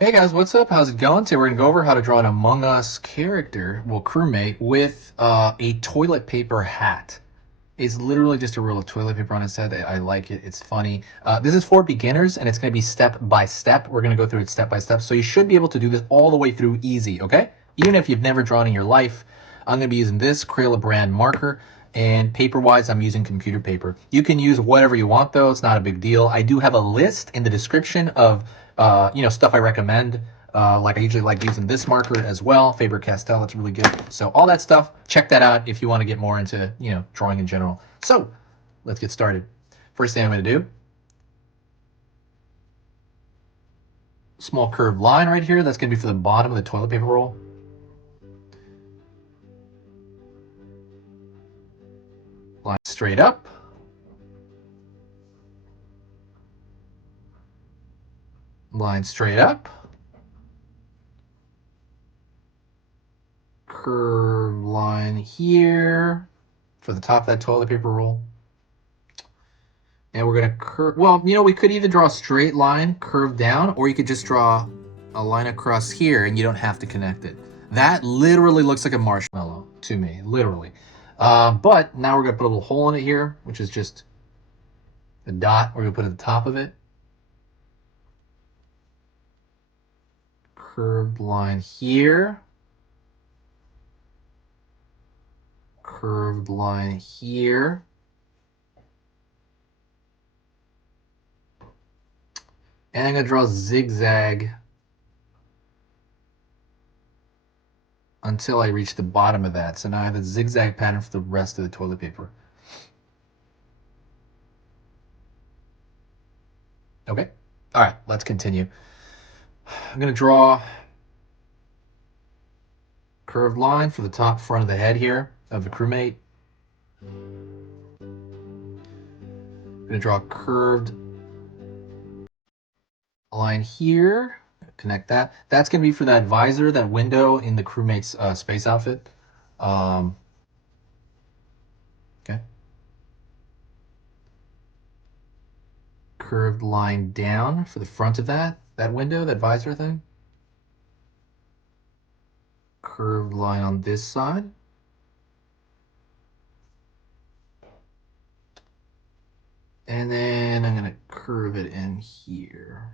Hey guys, what's up? How's it going? Today we're gonna go over how to draw an Among Us character, well, crewmate, with a toilet paper hat. It's literally just a roll of toilet paper on his head. I like it. It's funny. This is for beginners, and it's gonna be step by step. We're gonna go through it step by step, so you should be able to do this all the way through easy. Okay? Even if you've never drawn in your life, I'm gonna be using this Crayola brand marker. And paper-wise, I'm using computer paper. You can use whatever you want, though. It's not a big deal. I do have a list in the description of stuff I recommend. Like I usually like using this marker as well, Faber-Castell. It's really good. So all that stuff, check that out if you want to get more into drawing in general. So let's get started. First thing I'm going to do, small curved line right here. That's going to be for the bottom of the toilet paper roll. Line straight up. Line straight up. Curved line here for the top of that toilet paper roll. And we're going to curve, well, we could either draw a straight line curved down, or you could just draw a line across here and you don't have to connect it. That literally looks like a marshmallow to me, literally. But now we're going to put a little hole in it here, which is just a dot we're going to put at the top of it. Curved line here. Curved line here. And I'm going to draw a zigzag until I reach the bottom of that. So now I have a zigzag pattern for the rest of the toilet paper. Okay. All right, let's continue. I'm going to draw curved line for the top front of the head here of the crewmate. I'm going to draw a curved line here. Connect that. That's going to be for that visor, that window in the crewmate's space outfit. Okay. Curved line down for the front of that window, that visor thing. Curved line on this side. And then I'm going to curve it in here.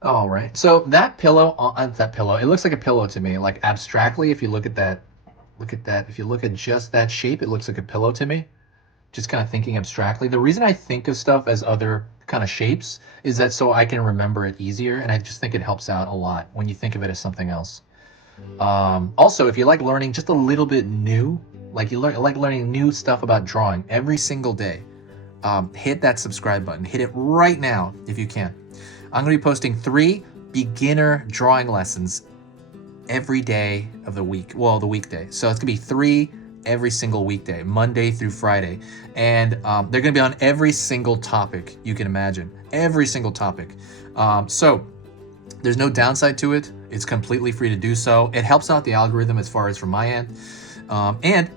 All right. So that pillow, it looks like a pillow to me. Like abstractly, if you look at that, If you look at just that shape, it looks like a pillow to me. Just kind of thinking abstractly. The reason I think of stuff as other kind of shapes is that so I can remember it easier, and I just think it helps out a lot when you think of it as something else. Also, if you like learning just a little bit new, like learning new stuff about drawing every single day, hit that subscribe button. Hit it right now if you can. I'm going to be posting 3 beginner drawing lessons every day of the week. Well, the weekday. So it's going to be 3 every single weekday, Monday through Friday. And they're going to be on every single topic you can imagine. Every single topic. So there's no downside to it. It's completely free to do so. It helps out the algorithm as far as from my end. And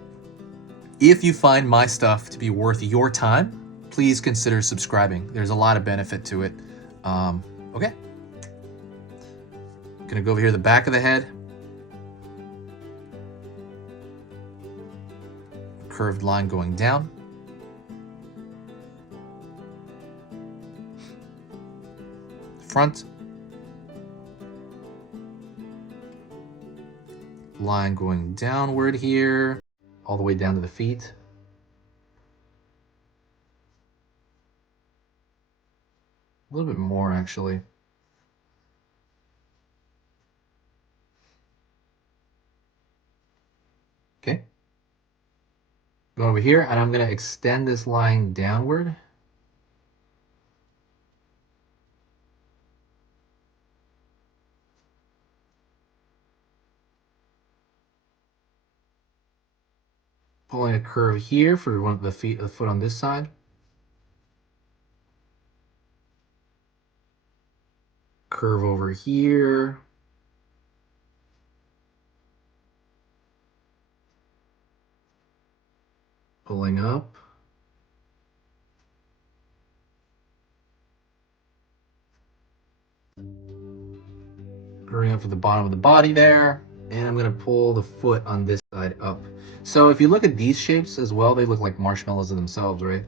if you find my stuff to be worth your time, please consider subscribing. There's a lot of benefit to it. Okay. Gonna go over here to the back of the head. Curved line going down. Front. Line going downward here, all the way down to the feet. A little bit more, actually. Okay. Go over here, and I'm going to extend this line downward. Pulling a curve here for one of the foot on this side. Curve over here. Pulling up. Going up to the bottom of the body there, and I'm gonna pull the foot on this side up. So if you look at these shapes as well, they look like marshmallows in themselves, right?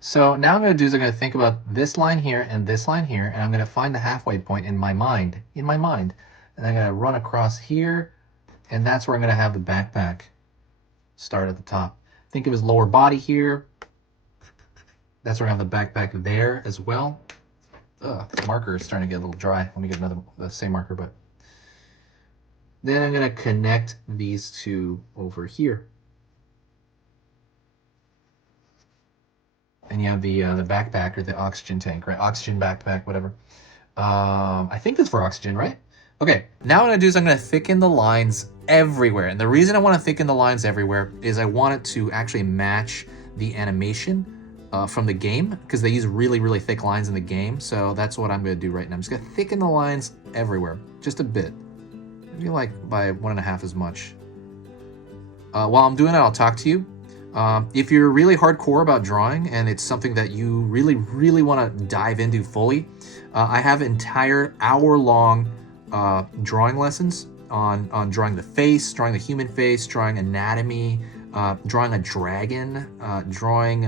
So now I'm going to do is I'm going to think about this line here and this line here, and I'm going to find the halfway point in my mind, and I'm going to run across here, and that's where I'm going to have the backpack start at the top. Think of his lower body here. That's where I have the backpack there as well. The marker is starting to get a little dry. Let me get another, the same marker, but then I'm going to connect these two over here. And you have the backpack or the oxygen tank, right? Oxygen backpack, whatever. I think that's for oxygen, right? Okay, now what I'm gonna do is I'm gonna thicken the lines everywhere. And the reason I wanna thicken the lines everywhere is I want it to actually match the animation from the game, because they use really, really thick lines in the game. So that's what I'm gonna do right now. I'm just gonna thicken the lines everywhere, just a bit. Maybe like by 1.5 as much. While I'm doing that, I'll talk to you. If you're really hardcore about drawing and it's something that you really, really want to dive into fully, I have entire hour-long drawing lessons on drawing the face, drawing the human face, drawing anatomy, drawing a dragon, drawing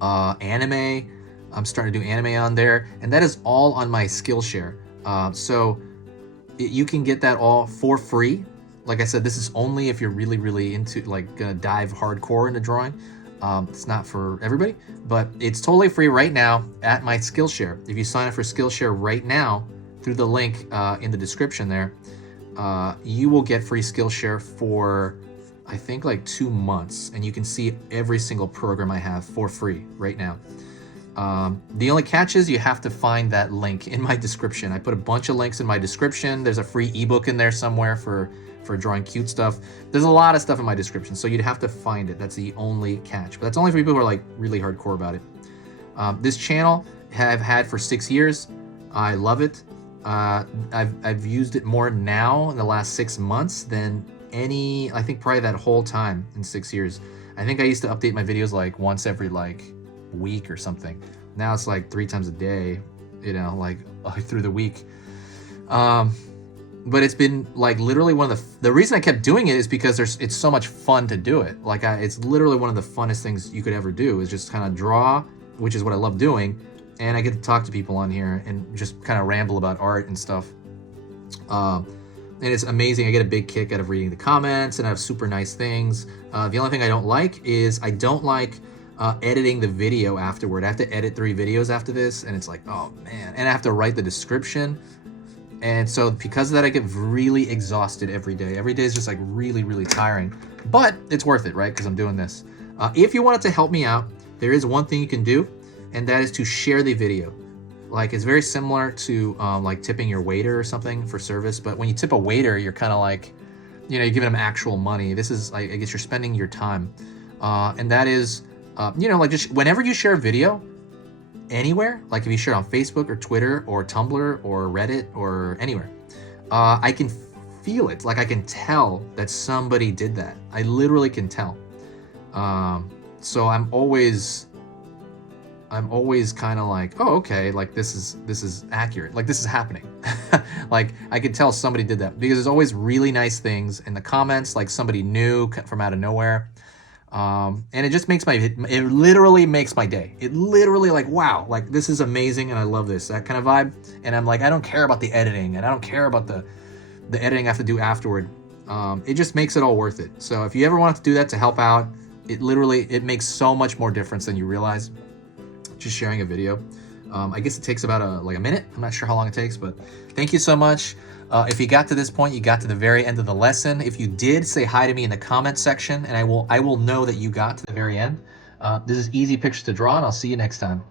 anime. I'm starting to do anime on there, and that is all on my Skillshare. So you can get that all for free. Like I said, this is only if you're really, really into, like, gonna dive hardcore into drawing. It's not for everybody, but it's totally free right now at my Skillshare. If you sign up for Skillshare right now through the link in the description there, you will get free Skillshare for, I think, like 2 months, and you can see every single program I have for free right now. The only catch is you have to find that link in my description. I put a bunch of links in my description. There's a free ebook in there somewhere for drawing cute stuff. There's a lot of stuff in my description, so you'd have to find it. That's the only catch, but that's only for people who are like really hardcore about it. This channel I've had for 6 years. I love it. I've used it more now in the last 6 months than any, I think probably that whole time in 6 years. I think I used to update my videos like once every like week or something. Now it's like 3 times a day, you know, like through the week. But it's been like literally one of the reason I kept doing it is because it's so much fun to do it. Like it's literally one of the funnest things you could ever do is just kind of draw, which is what I love doing. And I get to talk to people on here and just kind of ramble about art and stuff. And it's amazing. I get a big kick out of reading the comments, and I have super nice things. The only thing I don't like is I don't like editing the video afterward. I have to edit 3 videos after this, and it's like, oh man. And I have to write the description. And so because of that, I get really exhausted every day. Every day is just like really, really tiring. But it's worth it, right? Because I'm doing this. If you wanted to help me out, there is one thing you can do, and that is to share the video. Like, it's very similar to like tipping your waiter or something for service. But when you tip a waiter, you're kind of like, you know, you're giving them actual money. This is, I guess you're spending your time. And that is, you know, like just whenever you share a video, anywhere, like if you share it on Facebook or Twitter or Tumblr or Reddit or anywhere, I can feel it. Like I can tell that somebody did that. I literally can tell. So I'm always kind of like, oh, okay, like this is accurate. Like this is happening. Like I could tell somebody did that because there's always really nice things in the comments, like somebody new from out of nowhere. And it just makes it literally makes my day. It literally like, wow, like this is amazing and I love this, that kind of vibe. And I'm like, I don't care about the editing and I don't care about the editing I have to do afterward. It just makes it all worth it. So if you ever want to do that to help out, it makes so much more difference than you realize. Just sharing a video. I guess it takes about a minute. I'm not sure how long it takes, but thank you so much. If you got to this point, you got to the very end of the lesson. If you did, say hi to me in the comment section, and I will know that you got to the very end. This is Easy Pictures to Draw, and I'll see you next time.